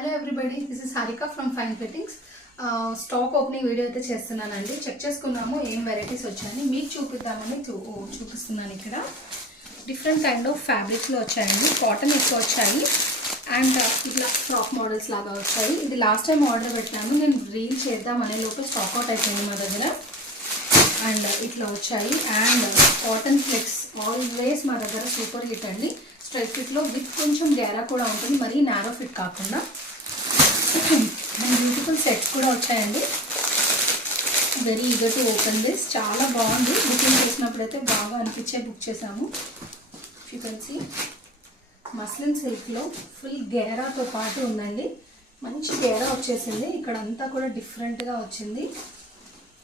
Hello everybody, this is Harika from fine fittings. Stock opening video అయితే చేస్తున్నానండి. Check చేసుకున్నాము ఏం వెరైటీస్ వచ్చాయని మీకు చూపిద్దామని చూపిస్తున్నాను. ఇక్కడ డిఫరెంట్ కైండ్ ఆఫ్ ఫ్యాబ్రిక్స్లో వచ్చాయండి. కాటన్ ఎక్కువ వచ్చాయి అండ్ ఇట్లా ఫ్రాక్ మోడల్స్ లాగా వచ్చాయి. ఇది లాస్ట్ టైం ఆర్డర్ పెట్టాను, నేను రీల్ చేద్దామనే లోపు స్టాక్ అవుట్ అయిపోయింది మా దగ్గర. అండ్ ఇట్లా వచ్చాయి అండ్ కాటన్ ఫ్లెక్స్ ఆల్వేస్ మా దగ్గర సూపర్ హిట్ అండి. స్ట్రైట్ ఫిట్లో విత్ కొంచెం గేరా కూడా ఉంటుంది, మరీ నారో ఫిట్ కాకుండా. అండ్ బ్యూటిఫుల్ సెట్స్ కూడా వచ్చాయండి. Very eager to open this. చాలా బాగుంది. బుకింగ్ చేసినప్పుడైతే బాగా అనిపించే బుక్ చేసాము. యూ కెన్ సీ మస్లిన్ సిల్క్లో ఫుల్ గేరాతో పాటు ఉందండి. మంచి గేరా వచ్చేసింది. ఇక్కడ అంతా కూడా డిఫరెంట్గా వచ్చింది.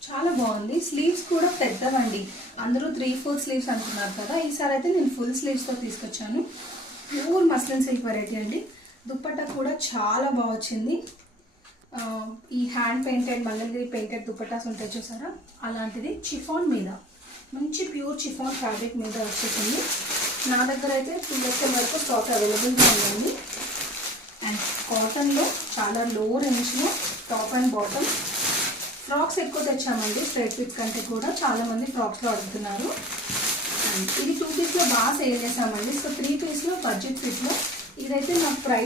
చాలా బాగుంది. స్లీవ్స్ కూడా పెద్దవండి. అందరూ 3-4 స్లీవ్స్ అనుకున్నారు కదా, ఈసారి అయితే నేను ఫుల్ స్లీవ్స్తో తీసుకొచ్చాను. ప్యూర్ మస్లిన్ సిల్క్ వెరైటీ అండి. దుప్పట్టా కూడా చాలా బాగా వచ్చింది. ఈ hand painted Mangalagiri painted dupattas ఉంటాయి చూసారా, అలాంటిది చిఫాన్ మీద, మంచి ప్యూర్ చిఫాన్ ఫ్యాబ్రిక్ మీద వచ్చేసింది. నా దగ్గర అయితే 2 వరకు స్టాక్ అవైలబుల్గా ఉందండి. అండ్ కాటన్లో చాలా లో రేంజ్లో టాప్ అండ్ బాటమ్ ఫ్రాక్స్ ఎక్కువ తెచ్చామండి. స్ట్రైట్ ఫిట్ కంటే కూడా చాలామంది ఫ్రాక్స్లో అడుగుతున్నారు. అండ్ ఇది 2 పీస్లో బాగా సేల్ చేసామండి. సో 3 పీస్లో బడ్జెట్ ఫిట్లో ఇదైతే నాకు ప్రైస్